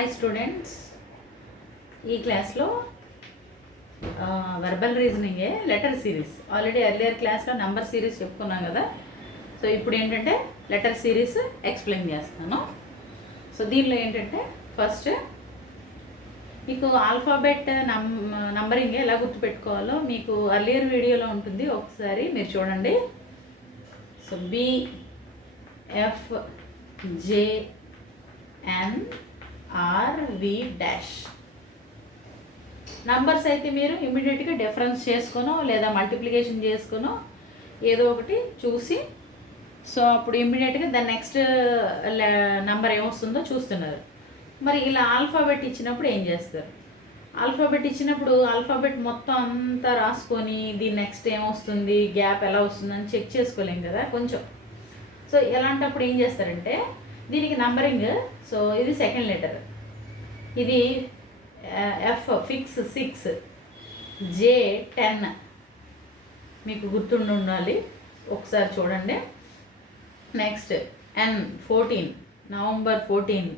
Hi students, ఈ క్లాస్లో verbal రీజనింగే లెటర్ సిరీస్. ఆల్రెడీ ఎర్లియర్ క్లాస్లో నంబర్ సిరీస్ చెప్పుకున్నాం కదా. సో ఇప్పుడు ఏంటంటే లెటర్ సిరీస్ ఎక్స్ప్లెయిన్ చేస్తాను. సో దీనిలో ఏంటంటే ఫస్ట్ మీకు ఆల్ఫాబెట్ నంబరింగ్ ఎలా గుర్తుపెట్టుకోవాలో మీకు ఎర్లియర్ వీడియోలో ఉంటుంది, ఒకసారి మీరు చూడండి. So B, F, J, N, R, V dash. Numbers అయితే మీరు ఇమీడియట్గా డిఫరెన్స్ చేసుకునో లేదా మల్టిప్లికేషన్ చేసుకునో ఏదో ఒకటి చూసి, సో అప్పుడు ఇమ్మీడియట్గా దాని నెక్స్ట్ నంబర్ ఏమొస్తుందో చూస్తున్నారు. మరి ఇలా ఆల్ఫాబెట్ ఇచ్చినప్పుడు ఏం చేస్తారు? ఆల్ఫాబెట్ ఇచ్చినప్పుడు ఆల్ఫాబెట్ మొత్తం అంతా రాసుకొని దీని నెక్స్ట్ ఏమొస్తుంది, గ్యాప్ ఎలా వస్తుందని చెక్ చేసుకోలేం కదా కొంచెం. సో ఎలాంటప్పుడు ఏం చేస్తారంటే దీనికి నంబరింగ్, సో ఇది సెకండ్ లెటర్, ఇది ఎఫ్ ఫిక్స్ 6, జే 10 మీకు గుర్తుండి ఉండాలి, ఒకసారి చూడండి. నెక్స్ట్ ఎన్ 14, నవంబర్ 14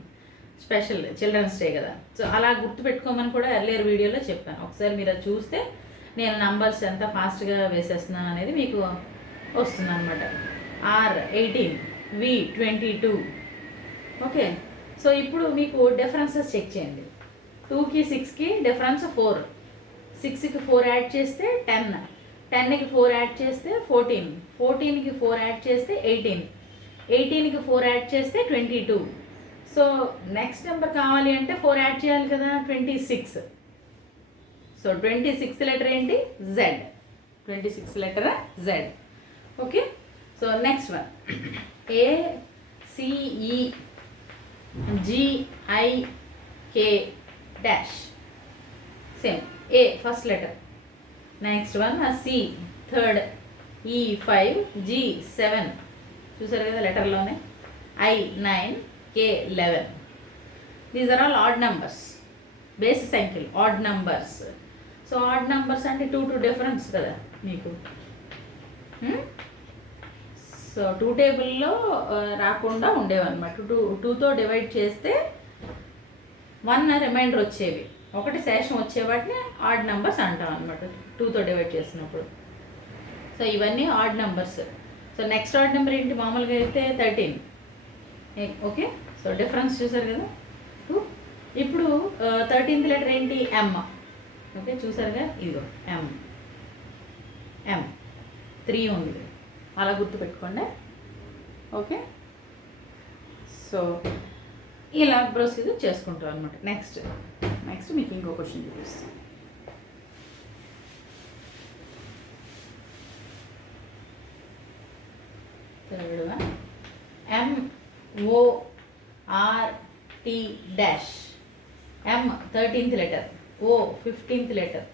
స్పెషల్ చిల్డ్రన్స్ డే కదా. సో అలా గుర్తుపెట్టుకోమని కూడా ఎర్లియర్ వీడియోలో చెప్పాను, ఒకసారి మీరు అది చూస్తే నేను నంబర్స్ ఎంత ఫాస్ట్గా వేసేస్తున్నాను అనేది మీకు వస్తుంది అనమాట. Are 18, we 22. ఓకే, సో ఇప్పుడు మీకు డిఫరెన్సెస్ చెక్ చేయండి. 2కి 6కి డిఫరెన్స్ 4, 6కి 4 యాడ్ చేస్తే 10, 10కి 4 యాడ్ చేస్తే 14, 14కి 4 యాడ్ చేస్తే 18, 18కి 4 యాడ్ చేస్తే 22. సో నెక్స్ట్ నెంబర్ కావాలి అంటే 4 యాడ్ చేయాలి కదా, 26. సో 26 లెటర్ ఏంటి? Z. 26 letter Z. Okay, so next one A, CE, GIK dash. Same A first letter. Next one C third, E 5, G 7. చూసారు కదా లెటర్లోనే. I 9, K 11. These are all odd numbers, బేసి సంఖ్యలు, odd numbers. So odd numbers అంటే 2 difference కదా మీకు. So 2 టేబుల్లో రాకుండా ఉండేవన్నమాట. 2తో డివైడ్ చేస్తే 1 రిమైండర్ వచ్చేవి, 1 శేషం వచ్చే వాటిని ఆడ్ నెంబర్స్ అంటాం అనమాట 2తో డివైడ్ చేసినప్పుడు. సో ఇవన్నీ add numbers. So next odd number ఏంటి? మామూలుగా అయితే 13. ఓకే, సో డిఫరెన్స్ చూసారు కదా 2. ఇప్పుడు 13th లెటర్ ఏంటి? ఎమ్. ఓకే, చూసారుగా, ఇదిగో ఎమ్, ఎమ్ 3 ఉంది, అలా గుర్తుపెట్టుకోండి. ఓకే, సో ఇలా ప్రొసీజర్ చేసుకుంటాం అనమాట. నెక్స్ట్ మీకు ఇంకో క్వశ్చన్ చూపిస్తాను. Third one MORT dash. M 13th letter, O 15th letter,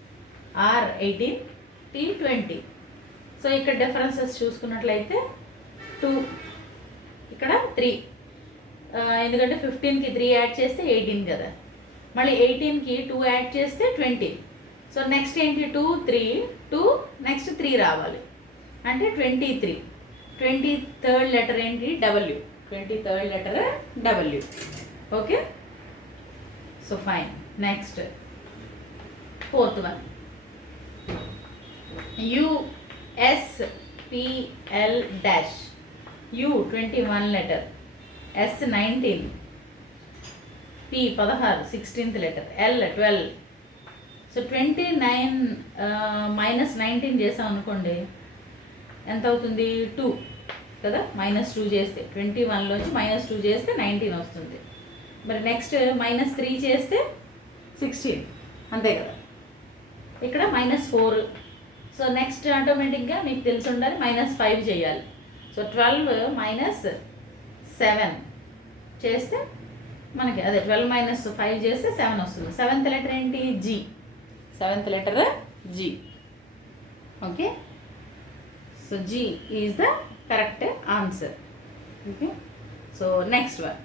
R 18, T 20. So ఇక్కడ డిఫరెన్సెస్ చూసుకున్నట్లయితే 2, ఇక్కడ 3. ఎందుకంటే 15కి 3 యాడ్ చేస్తే 18 కదా, మళ్ళీ 18కి 2 యాడ్ చేస్తే 20. సో నెక్స్ట్ ఏంటి? 2, 3, 2 నెక్స్ట్ 3 రావాలి అంటే 23. 23rd లెటర్ ఏంటి? W. 23rd letter W. Okay, so fine. Next fourth one USPL dash. U 21 letter, S 19, P 16 16th letter, L 12. So 29 -19 చేసాం అనుకోండి, ఎంత అవుతుంది? 2 కదా. -2 చేస్తే 21లోంచి -2 చేస్తే 19 వస్తుంది. మరి నెక్స్ట్ -3 చేస్తే 16, అంతే కదా. ఇక్కడ -4. సో నెక్స్ట్ ఆటోమేటిక్గా మీకు తెలిసి ఉండాలి -5 చేయాలి. సో 12 - 7 చేస్తే మనకి అదే 12 - 5 చేస్తే 7 వస్తుంది. 7th లెటర్ ఏంటి? G. 7th letter G. Okay, so G is the correct answer. Okay, so next one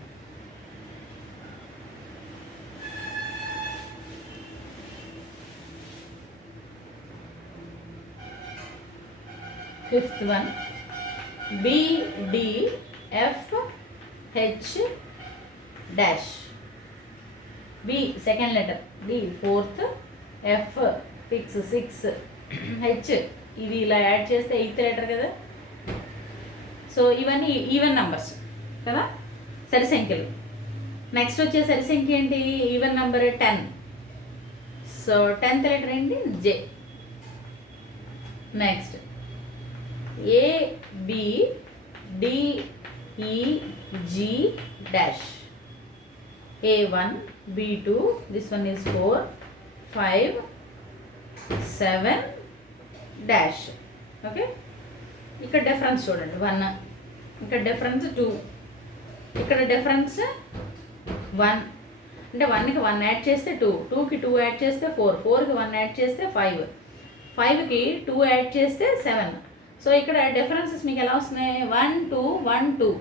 fifth one BDFH dash. B second letter, D fourth, F six 6, H ఇది ఇలా యాడ్ చేస్తే 8th letter కదా. So ఇవన్నీ even numbers కదా, సరి సంఖ్యలు. Next వచ్చే సరి సంఖ్య ఏంటి, even number 10. So 10th letter ఏంటి, J. Next A B D E G dash, A1, B2, this one is 4, 5, 7 dash. Okay, ఇక్కడ డిఫరెన్స్ చూడండి 1, ఇక్కడ డిఫరెన్స్ 2, ఇక్కడ డిఫరెన్స్ 1. అంటే 1కి 1 యాడ్ చేస్తే 2, 2కి 2 యాడ్ చేస్తే 4, 4కి 1 యాడ్ చేస్తే 5, 5కి 2 యాడ్ చేస్తే 7. సో ఇక్కడ డిఫరెన్సెస్ మీకు ఎలా వస్తున్నాయి, 1 2 1 2.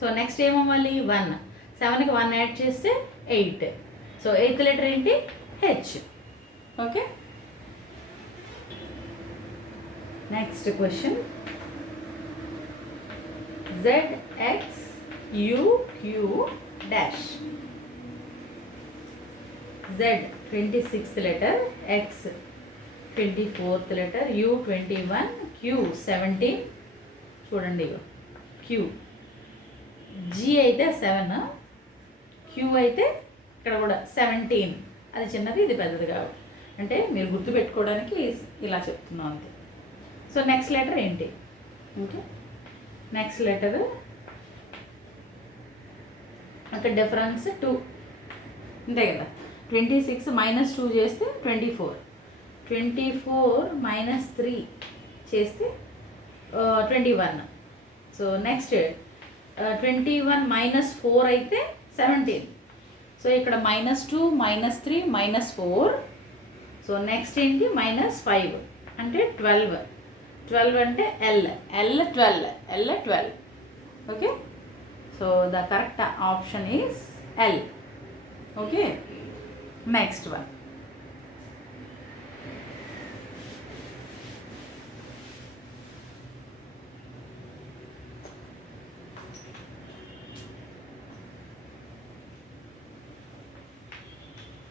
సో నెక్స్ట్ ఏమవ్వాలి 1, 7కి 1 యాడ్ చేస్తే 8. సో 8th లెటర్ ఏంటి, H. Okay, next question, ZX UQ dash. Z 26th letter, X 24th letter, U 21, Q 17. చూడండి Q, G అయితే 7, Q అయితే ఇక్కడ కూడా 17. అది చిన్నది, ఇది పెద్దది కాబట్టి అంటే మీరు గుర్తుపెట్టుకోవడానికి ఇలా చెప్తున్నాం అంతే. సో నెక్స్ట్ లెటర్ ఏంటి, ఓకే నెక్స్ట్ లెటర్ అక్కడ డిఫరెన్స్ 2 అంతే కదా. 26 - 2 చేస్తే 24, 24 - 3 చేస్తే 21. సో నెక్స్ట్ 21 - 4 అయితే 17. సో ఇక్కడ -2 -3 -4. సో నెక్స్ట్ ఏంటి -5 అంటే 12. 12 అంటే L 12. Okay, so the correct option is L. Okay, next one,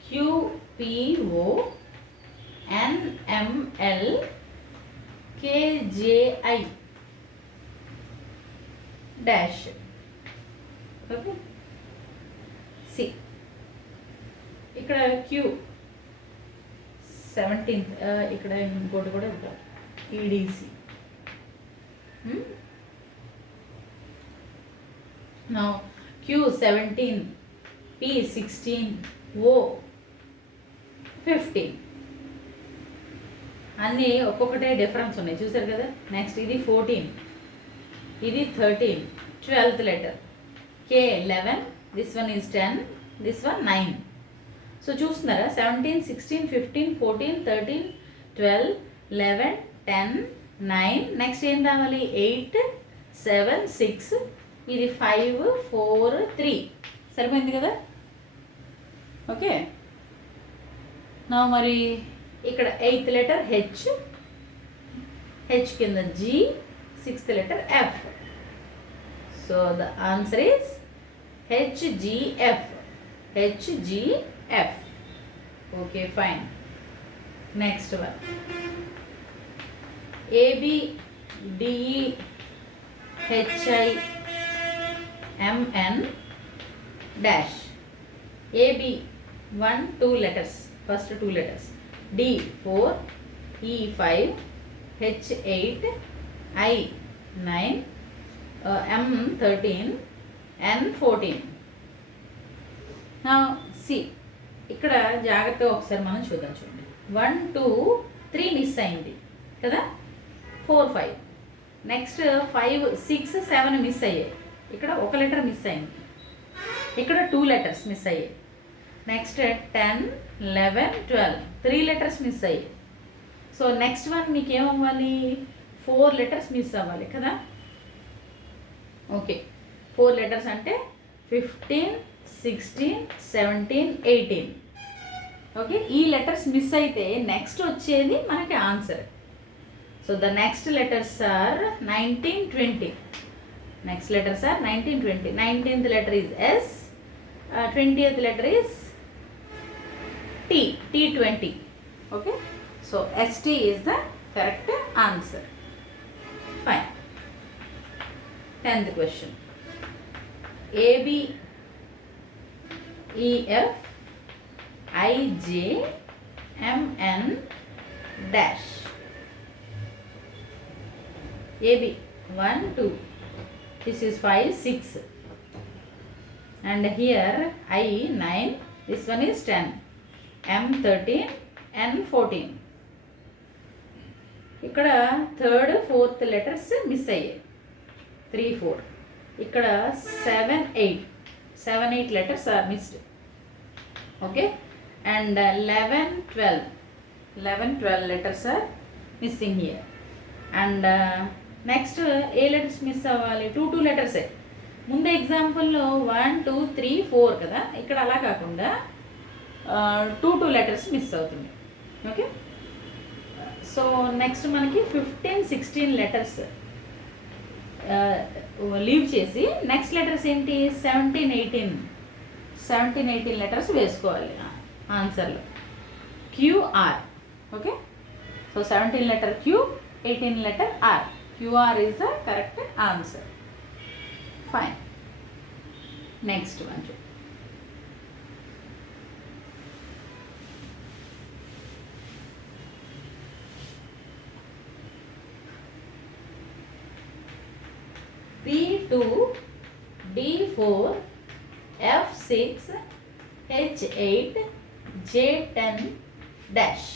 QPO NML KJI dash. Okay, C ఇక్కడ Q 17th, ఇక్కడ ఇంకోటి కూడా ఉంటారు EDC. Now Q 17, P 16, O 15. అన్నీ ఒక్కొక్కటే డిఫరెన్స్ ఉన్నాయి చూసారు కదా. నెక్స్ట్ ఇది 14, ఇది 13, 12th letter, K 11, this one is 10, this one 9. So చూస్తున్నారా 17, 16, 15, 14, 13, 12, 11, 10, 9. నెక్స్ట్ ఏం రావాలి 8, 7, 6, ఇది 5, 4, 3. సరిపోయింది కదా. ఓకే, నా మరి ఇక్కడ 8th లెటర్ హెచ్, హెచ్ కింద G, 6th letter F. So the answer is HGF. HGF. Okay fine. Next one, ABDE HIMN dash. AB 1 2 letters, first 2 letters, D 4, E 5, H 8, I 9, M 13, N 14. Now see, ఇక్కడ జాగ్రత్తగా ఒకసారి మనం చూద్దాం. చూడండి 1 2 3 miss అయింది కదా, 4 5. Next 5 6 7 miss అయ్యాయి, ఇక్కడ ఒక లెటర్ మిస్ అయింది, ఇక్కడ 2 letters మిస్ అయ్యాయి. నెక్స్ట్ 10 11 12 3 letters మిస్ అయ్యాయి. సో నెక్స్ట్ వన్ మీకు ఏమవ్వాలి 4 letters మిస్ అవ్వాలి కదా. ఓకే 4 letters అంటే 15 16 17 18. ఓకే, ఈ లెటర్స్ మిస్ అయితే నెక్స్ట్ వచ్చేది మనకి answer. So the next letters are 19 20. Next letters are 19 20. 19th letter is S, 20th letter is T20. Okay, so ST is the correct answer. Fine. 10th question. ABEF IJMN dash. AB 1 2, this is 5 6, and here I 9, this one is 10, M 13, N 14. ఇక్కడ third fourth letters miss అయ్యాయి, 3 4. ఇక్కడ 7 8 letters are missed. Okay, and 11 12 letters are missing here. And next ఏ letters miss అవ్వాలి? 2 లెటర్సే. ముందు ఎగ్జాంపుల్లో 1 2 3 4 కదా, ఇక్కడ అలా కాకుండా 2 లెటర్స్ మిస్ అవుతుంది. ఓకే, సో నెక్స్ట్ మనకి 15 16 లెటర్స్ లీవ్ చేసి నెక్స్ట్ లెటర్స్ ఏంటి 17 18 లెటర్స్ వేసుకోవాలి ఆన్సర్లో. QR. Okay, so 17 letter Q, 18 letter R. QR is the correct answer. Fine. Next one. B2 D4 F6 H8 J10 dash.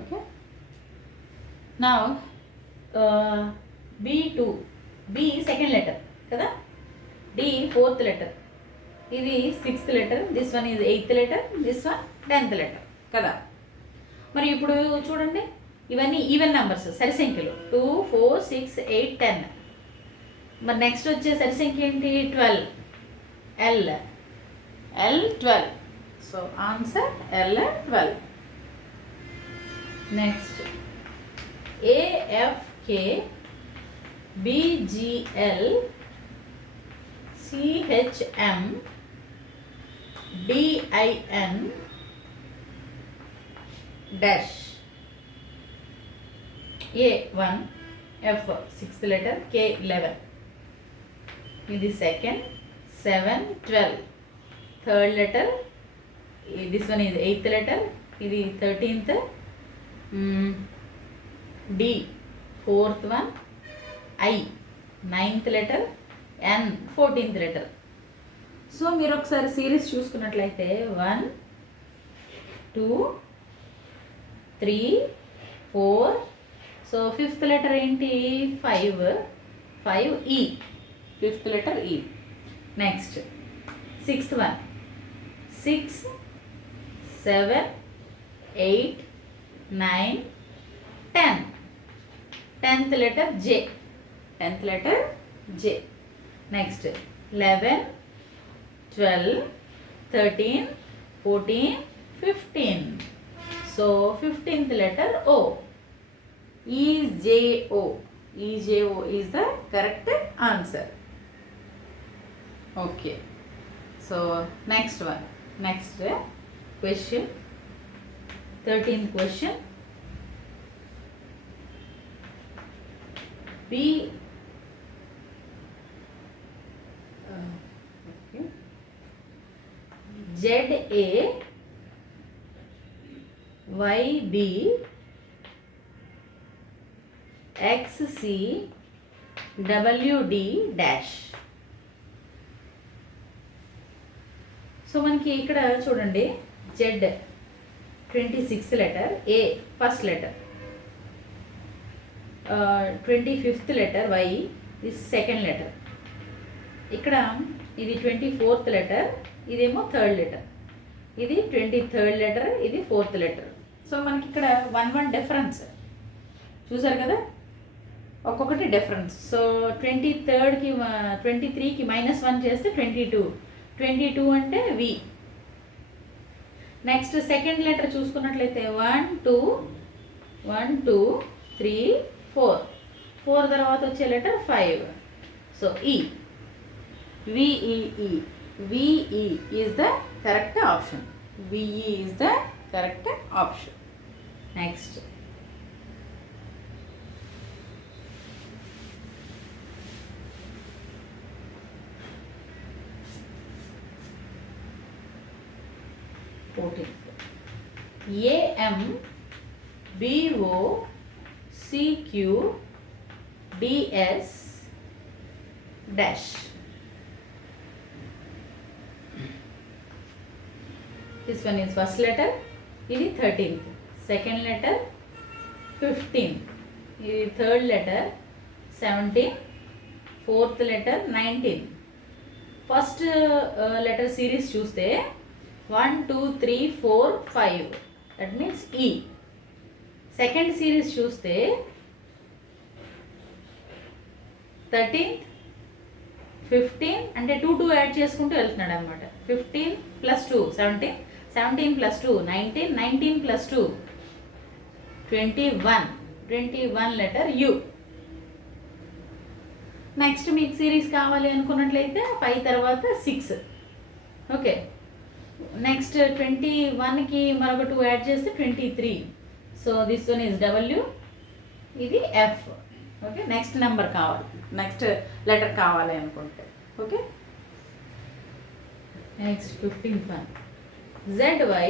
Okay, now B2, B second letter kada, D fourth letter, ఇది 6th letter, this one is 8th letter, this one 10th letter కదా. మరి ఇప్పుడు చూడండి, ఇవన్నీ even numbers, సరి సంఖ్యలు 2 4 6 8 10. మరి next వచ్చే సరి సంఖ్య ఏంటి 12, L 12. So answer L 12. Next, AFK BGL CHM DIN dash. A1 F 6th letter, K 11, ఇది second, 7 12 third letter, this one is 8th letter, ఇది 13th, D 4th one, I 9th letter, N 14th letter. So మీరు ఒకసారి series చూసుకున్నట్లయితే 1 2 3 4. So 5th letter ఏంటి 5 E, 5th letter E. Next 6th one 6 7 8 9 10, 10th letter J, 10th letter J. Next 11 12 13 14 15. So 15th letter O, EJO is the correct answer. Okay, so next one, next question, 13th question. B okay. ZA YB XC WD dash. So మనకి ఇక్కడ చూడండి, Z 26th letter, A first letter, 25th letter Y, this second letter. ఇక్కడ ఇది 24th letter, ఇదేమో third letter, ఇది 23rd letter, ఇది 4th letter. So మనకి ఇక్కడ 1 డిఫరెన్స్ చూసారు కదా, ఒక్కొక్కటి డిఫరెన్స్. సో 23కి 23కి -1 చేస్తే 22 అంటే V. నెక్స్ట్ సెకండ్ లెటర్ చూసుకున్నట్లయితే 1 2 3 4 తర్వాత వచ్చే letter 5. So E, VEE VE is the correct option. VE is the correct option. Next. AMBOCQDS dash. This one is first letter, ఇది 13th. Second letter 15. ఇది third letter 17. Fourth letter 19. First letter series చూస్తే 1 2 3 4 5, that means E. Second series చూస్తే 13th 15 అంటే 2 add చేసుకుంటూ వెళ్తున్నాడు అనమాట. 15 + 2 17, 17 + 2 19, 19 + 2 21, 21 letter U. Next మీకు series కావాలి అనుకున్నట్లయితే 5 తర్వాత 6. ఓకే, నెక్స్ట్ 21కి మరొక 2 యాడ్ చేస్తే 23. So this one is W, ఇది F. ఓకే, నెక్స్ట్ నెంబర్ కావాలి, నెక్స్ట్ లెటర్ కావాలి అనుకుంటే. Okay, next 15th one ZY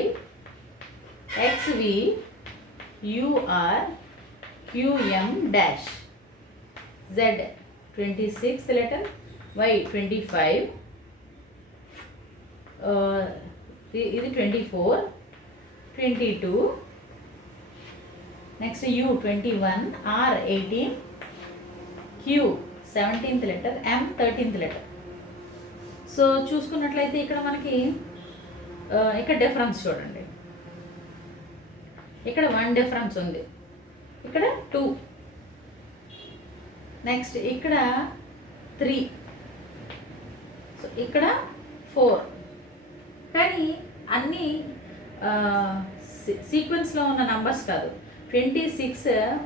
XV UR QM dash. Z 26th letter, Y 25, ఇది 24, 22, next U 21, R 18, Q 17th letter, M 13th letter. So చూసుకున్నట్లయితే ఇక్కడ మనకి ఇక్కడ difference చూడండి. ఇక్కడ 1 డిఫరెన్స్ ఉంది, ఇక్కడ 2, నెక్స్ట్ ఇక్కడ 3, సో ఇక్కడ 4. కానీ అన్నీ సీక్వెన్స్లో ఉన్న నంబర్స్ కాదు. 26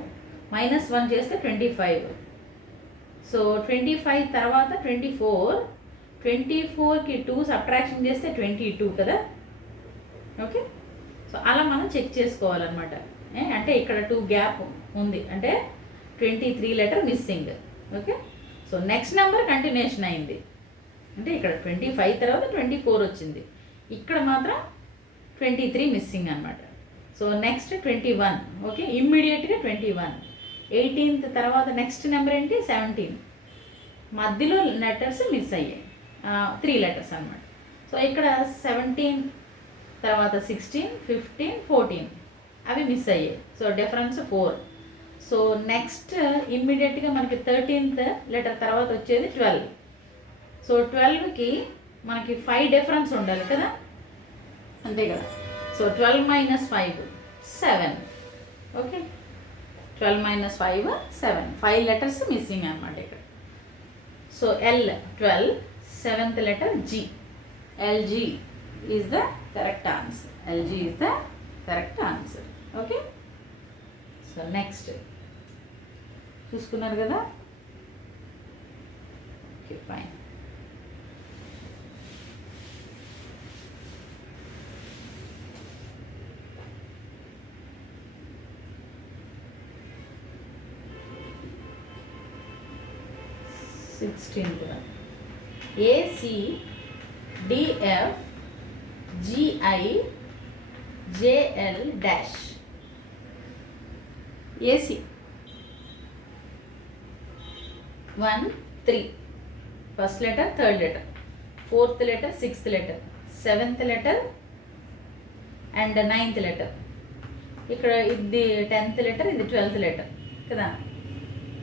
- 1 చేస్తే 25. సో 25 తర్వాత 24, 24కి 2 సబ్ట్రాక్షన్ చేస్తే 22 కదా. ఓకే, సో అలా మనం చెక్ చేసుకోవాలన్నమాట. అంటే ఇక్కడ 2 గ్యాప్ ఉంది, అంటే 23 letter missing. Okay, so next number continuation అయింది, అంటే ఇక్కడ 25 తర్వాత 24 వచ్చింది, ఇక్కడ మాత్రం 23 మిస్సింగ్ అనమాట. So next 21. ఓకే, ఇమ్మీడియట్గా 21. 18th తర్వాత నెక్స్ట్ నెంబర్ ఏంటి 17. మధ్యలో లెటర్స్ మిస్ అయ్యాయి, 3 లెటర్స్ అనమాట. సో ఇక్కడ 17 తర్వాత 16, 15, 14 అవి మిస్ అయ్యాయి. So difference 4. సో నెక్స్ట్ ఇమ్మీడియట్గా మనకి 13th లెటర్ తర్వాత వచ్చేది 12. సో 12కి మనకి 5 డిఫరెన్స్ ఉండాలి కదా, అంతే కదా. సో 12 - 5 7. ఓకే, 12 - 5 7, 5 లెటర్స్ మిస్సింగ్ అనమాట ఇక్కడ. So L 12, 7th letter G. LG is the correct answer. LG is the correct answer. Okay, so next చూసుకున్నారు కదా. Okay, fine. ACDFGIJL dash. AC 1 3, first letter, third letter, 4th letter, 6th letter, 7th letter and 9th letter. ఇక్కడ ఇది 10th letter, ఇది 12th letter కదా.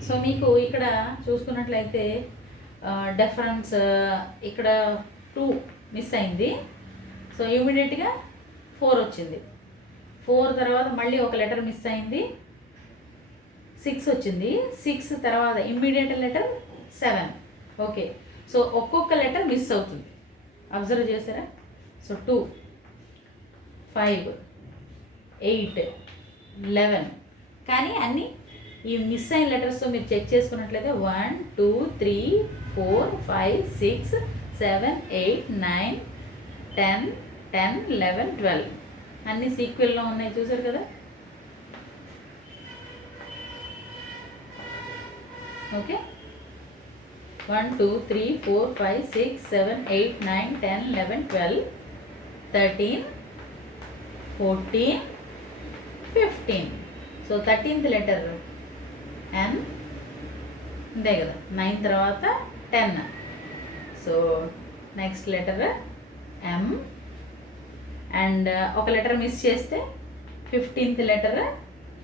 So మీకు ఇక్కడ చూసుకున్నట్లయితే difference ఇక్కడ 2 మిస్ అయింది. సో ఇమీడియట్గా 4 వచ్చింది. 4 తర్వాత మళ్ళీ ఒక లెటర్ మిస్ అయింది, 6 వచ్చింది. 6 తర్వాత ఇమ్మీడియట్ లెటర్ 7. ఓకే, సో ఒక్కొక్క లెటర్ మిస్ అవుతుంది, అబ్జర్వ్ చేశారా. సో 2 5 8 11, కానీ అన్నీ ఈ మిస్ అయిన లెటర్స్తో మీరు చెక్ చేసుకున్నట్లయితే 1 2 3 4 5 6 7 8 9 10 10 11 12 అన్ని సీక్వెల్లో ఉన్నాయి, చూసారు కదా. Okay, 1 2 3 4 5 6 7 8 9 10 11 12 13 14 15. So 13th letter N అంతే కదా. 9 తర్వాత 10. So next letter M and ఒక లెటర్ మిస్ చేస్తే 15th లెటర్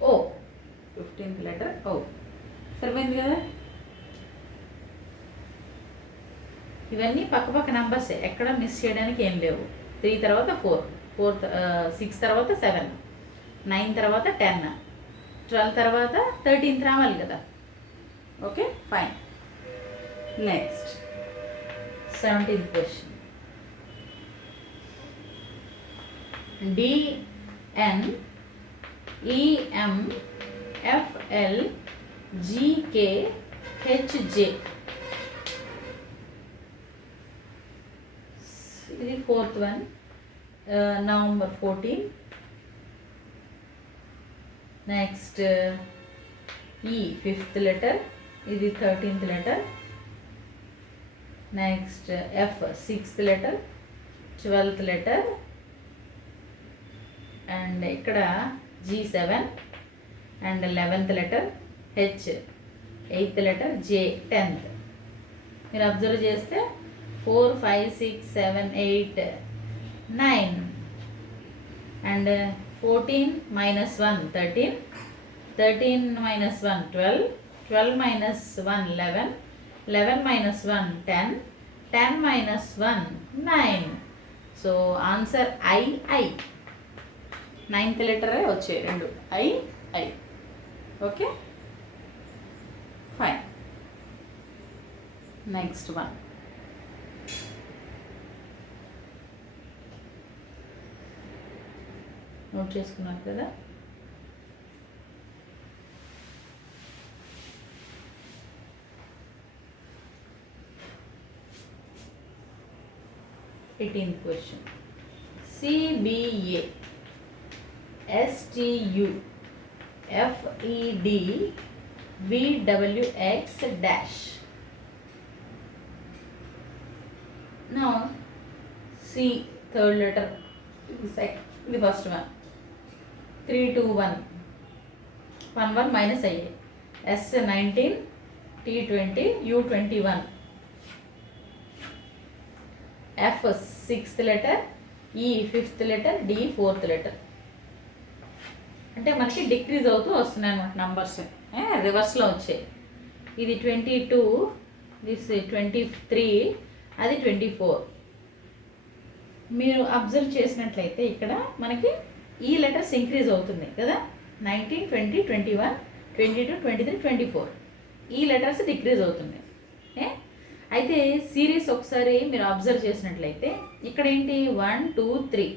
ఓ. 15th లెటర్ ఓ. సరిపోయింది కదా. ఇవన్నీ పక్క నంబర్సే, ఎక్కడ మిస్ చేయడానికి ఏం లేవు. 3 తర్వాత 4, 6 తర్వాత 7, 9 తర్వాత 10, 12 తర్వాత 13th రావాలి కదా. Okay fine. Next 17th question. DN EM FL GK HJ. ఇది 4th one, November 14. Next E 5th letter, ఇది 13th letter. Next F 6th letter, 12th letter. And ఇక్కడ G7 and 11th letter, H 8th letter, J 10th. మీరు observe చేస్తే 4 5 6 7 8 9 and 14 minus 1 13, 13 minus 1 12, 12 minus 1 11, 11 minus 1 10, 10 minus 1 9. So answer I. 9th లెటరే వచ్చాయి రెండు, I. Okay fine. Next one. Note చేసుకున్నారు కదా. Eighteenth question. CBA STU FED VWX dash. Now C third letter, the first one. 3 2 1 1 1 minus I. S 19 T 20 U 21. F 6th letter, E 5th letter, D 4th letter. అంటే మనకి decrease అవుతూ వస్తున్నాయి అన్నమాట numbers, రివర్స్లో వచ్చాయి. ఇది 22, దిస్ 23, అది 24. మీరు అబ్జర్వ్ చేసినట్లయితే ఇక్కడ మనకి ఈ లెటర్స్ ఇంక్రీజ్ అవుతుంది కదా. 19 20 21 22 23 24 ఈ లెటర్స్ డిక్రీజ్ అవుతున్నాయి. అయితే సిరీస్ ఒకసారి మీరు అబ్జర్వ్ చేసినట్లయితే ఇక్కడ ఏంటి 1 2 3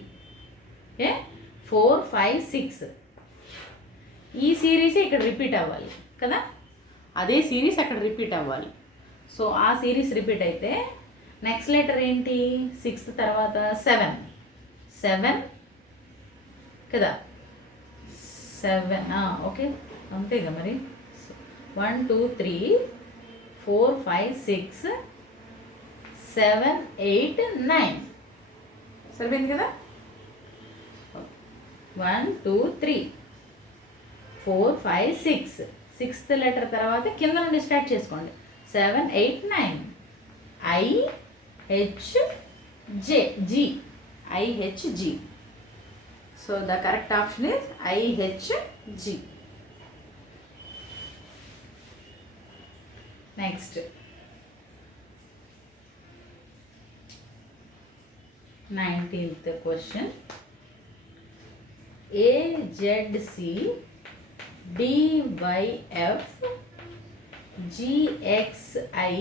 4 5 6 ఈ సిరీస్ ఇక్కడ రిపీట్ అవ్వాలి కదా. అదే సిరీస్ అక్కడ రిపీట్ అవ్వాలి. సో ఆ సిరీస్ రిపీట్ అయితే నెక్స్ట్ లెటర్ ఏంటి, 6th తర్వాత 7 కదా. 7 ఓకే అంతేగా మరి. 1 2 3 4 5 6 7 8 9 సరిపోయింది కదా. 1 2 3 4 5 6 6th లెటర్ తర్వాత కింద నుండి స్టార్ట్ చేసుకోండి. 7 8 9 IHG. So the correct option is IHG. Next, 19th question. AZC DYF GXI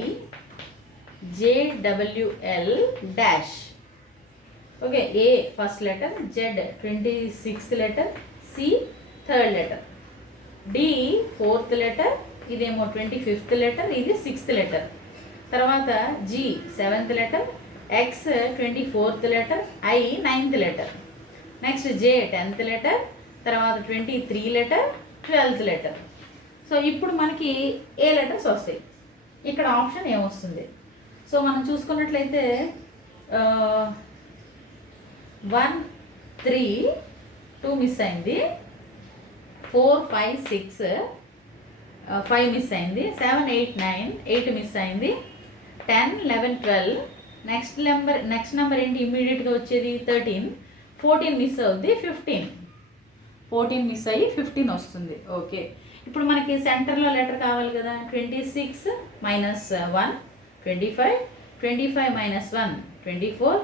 JWL dash. Okay, A first letter, Z 26th letter, C 3rd letter, D 4th letter, ఇదేమో 25th letter, ఇది 6th letter. తర్వాత G 7th letter, X 24th letter, I 9th letter, next J 10th letter, తర్వాత 23 letter, 12th letter. So ఇప్పుడు మనకి ఏ letters వస్తాయి, ఇక్కడ option ఏమొస్తుంది? So మనం చూసుకున్నట్లయితే 1 3 2 మిస్ అయింది, 4 5 6 5 మిస్ అయింది, 7 8 9 8 మిస్ అయింది, 10 11 12. నెక్స్ట్ నెంబర్ ఏంటి ఇమ్మీడియట్గా వచ్చేది? 13. 14 మిస్ అవుద్ది, 15. 14 మిస్ అయ్యి 15 వస్తుంది. ఓకే, ఇప్పుడు మనకి సెంటర్లో లెటర్ కావాలి కదా. 26 మైనస్ 1 25, 25 మైనస్ 1 24,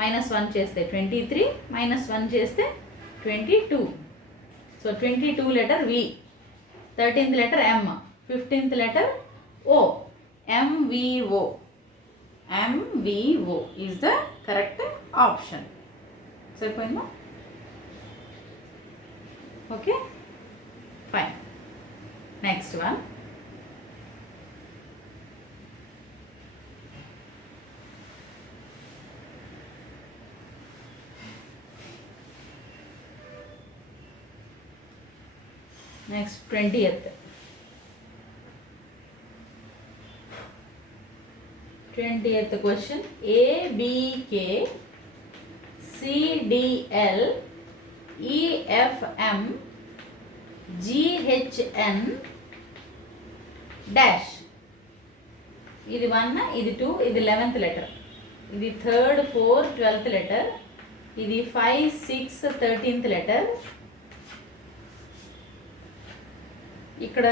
మైనస్ 1 చేస్తే 23, మైనస్ 1 చేస్తే 22. So 22 letter V, 13th letter M, 15th letter O. MVO, MVO is the correct option. సరిపోయిందా? Okay, fine. Next one. Next 20th. 20th question. ABK CDL EFM GHN dash. ఇది 1, ఇది 2, ఇది 11th letter, ఇది 3rd 4 12th letter, ఇది 5 6 13th letter, ఇక్కడ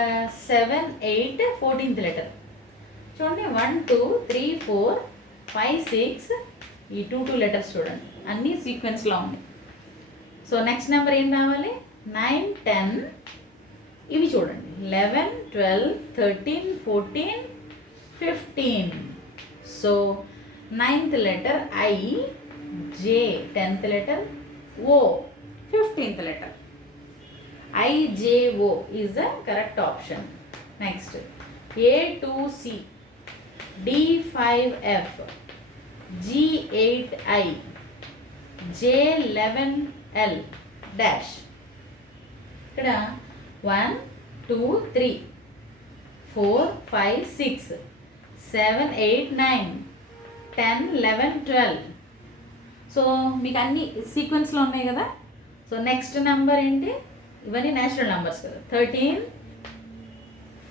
7 8 14th letter. చూడండి 1 2 3 4 5 6, ఈ 2 letters చూడండి అన్నీ సీక్వెన్స్లో ఉన్నాయి. సో నెక్స్ట్ నెంబర్ ఏం రావాలి? 9 10. ఇవి చూడండి 11 12 13 14 15. So 9th letter I, J 10th letter, O 15th letter. IJO is the correct option. Next, A2C D5F G8I J11L dash. ఇక్కడ 1 2 3 4 5 6 7 8 9 10 11 12. సో మీకు అన్ని సీక్వెన్స్లో ఉన్నాయి కదా. సో నెక్స్ట్ నెంబర్ ఏంటి? ఇవన్నీ నేచురల్ నెంబర్స్ కదా. 13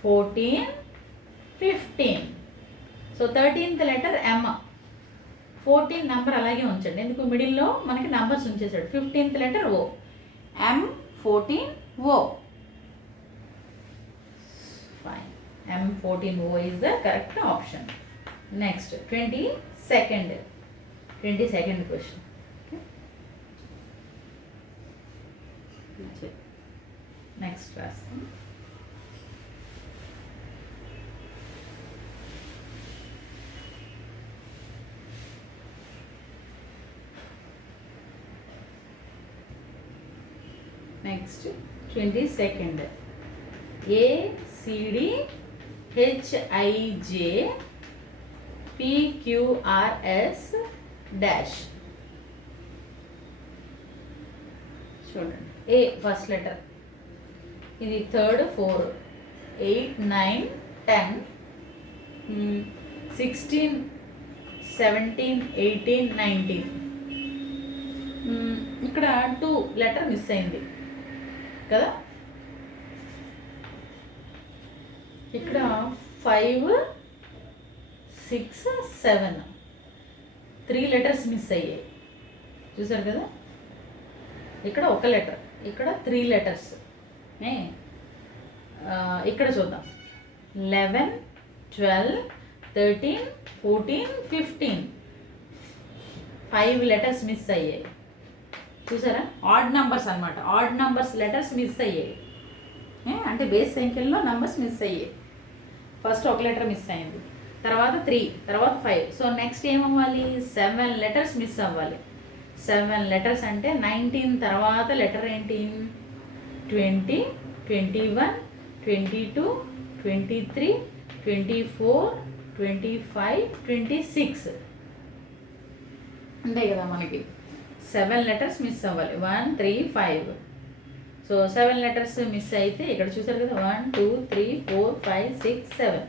14 15. So 13th letter M, 14 number అలాగే ఉంచండి, ఎందుకు మిడిల్లో మనకి నెంబర్స్ ఉంచేసాడు. 15th letter O, M 14 O. Fine, M 14 O is the correct option. Next 22nd question. Okay. Next class. Next 22nd. ACD HIJ PQRS dash. చూడండి A first letter, ఇది 3rd 4 8 9 10 16 17 18 19. ఇక్కడ 2 letter miss అయింది కదా. ఇక్కడ 5 6 7 3 letters miss అయ్యాయి, చూసారు కదా. ఇక్కడ ఒక లెటర్, ఇక్కడ 3 లెటర్స్. ఇక్కడ చూద్దాం 11 12 13 14 15 5 లెటర్స్ మిస్ అయ్యాయి, చూసారా. ఆడ్ నెంబర్స్ అనమాట, ఆడ్ నెంబర్స్ లెటర్స్ మిస్ అయ్యాయి. అంటే బేస్ సంఖ్యల్లో నెంబర్స్ మిస్ అయ్యాయి. ఫస్ట్ ఒక లెటర్ మిస్ అయింది, తర్వాత 3, తర్వాత 5. సో నెక్స్ట్ ఏమవ్వాలి? 7 లెటర్స్ మిస్ అవ్వాలి. 7 లెటర్స్ అంటే 19 తర్వాత లెటర్ ఏంటి? 20 21 22 23 24 25 26. అంతే కదా మనకి 7 లెటర్స్ మిస్ అవ్వాలి. 1 3 5. సో 7 లెటర్స్ మిస్ అయితే ఇక్కడ చూసారు కదా 1 2 3 4 5 6 7.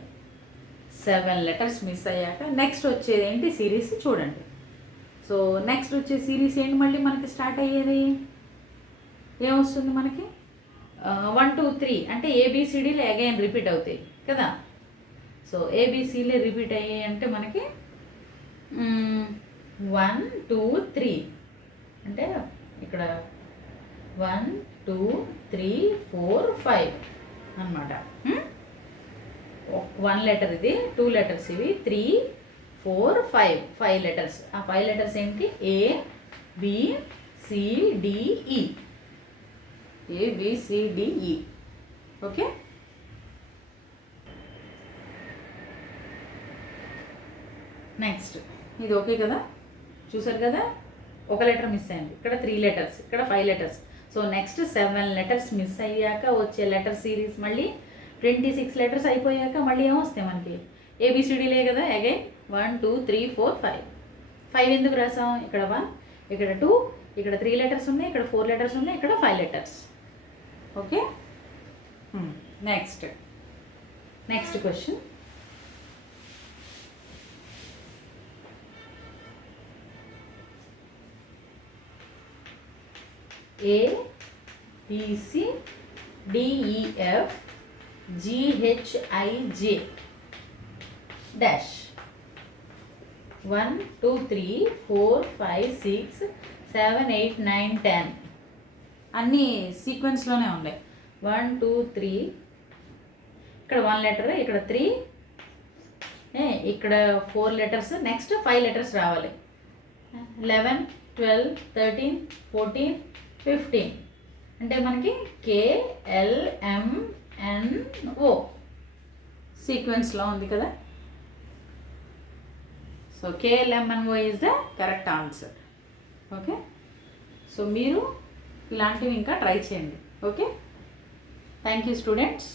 7 లెటర్స్ మిస్ అయ్యాక నెక్స్ట్ వచ్చేది ఏంటి సిరీస్ చూడండి. సో నెక్స్ట్ వచ్చే సిరీస్ ఏంటి మళ్ళీ మనకి స్టార్ట్ అయ్యేది ఏమొస్తుంది మనకి 1 2 3 అంటే ఏబిసిడీలు అగైన్ రిపీట్ అవుతాయి కదా. సో ఏబిసిలే రిపీట్ అయ్యాయి అంటే మనకి 1 2 3 అంటే ఇక్కడ 1 2 3 4 5 అన్నమాట. 1 లెటర్ ఇది, 2 లెటర్స్ ఇవి, 3 4 5 5 లెటర్స్. ఆ 5 లెటర్స్ ఏంటి ఏ బి సి డి ఈ, ABCDE. ఓకే, నెక్స్ట్ ఇది ఓకే కదా, చూసారు కదా. ఒక లెటర్ మిస్ అయింది, ఇక్కడ 3 లెటర్స్, ఇక్కడ 5 letters. So next 7 letters miss అయ్యాక వచ్చే లెటర్ సిరీస్ మళ్ళీ 26 లెటర్స్ అయిపోయాక మళ్ళీ ఏమొస్తాయి మనకి ఏబిసిడీలే కదా. అగైన్ 1 2 3 4 5. 5 ఎందుకు రాసాం, ఇక్కడ 1 ఇక్కడ 2 ఇక్కడ 3 లెటర్స్ ఉన్నాయి, ఇక్కడ 4 లెటర్స్ ఉన్నాయి, ఇక్కడ 5 letters. Okay, next question. ABCDEF GHIJ dash 1 2 3 4 5 6 7 8 9 10 అన్నీ సీక్వెన్స్లోనే ఉన్నాయి. 1 2 3 ఇక్కడ 1 లెటర్, ఇక్కడ 3, ఇక్కడ 4 లెటర్స్, నెక్స్ట్ 5 లెటర్స్ రావాలి. 11 12 13 14 15 అంటే మనకి KLMNO సీక్వెన్స్లో ఉంది కదా. So KLMNO is the correct answer. Okay, so మీరు ఇలాంటివి ఇంకా ట్రై చేయండి. Okay, thank you students.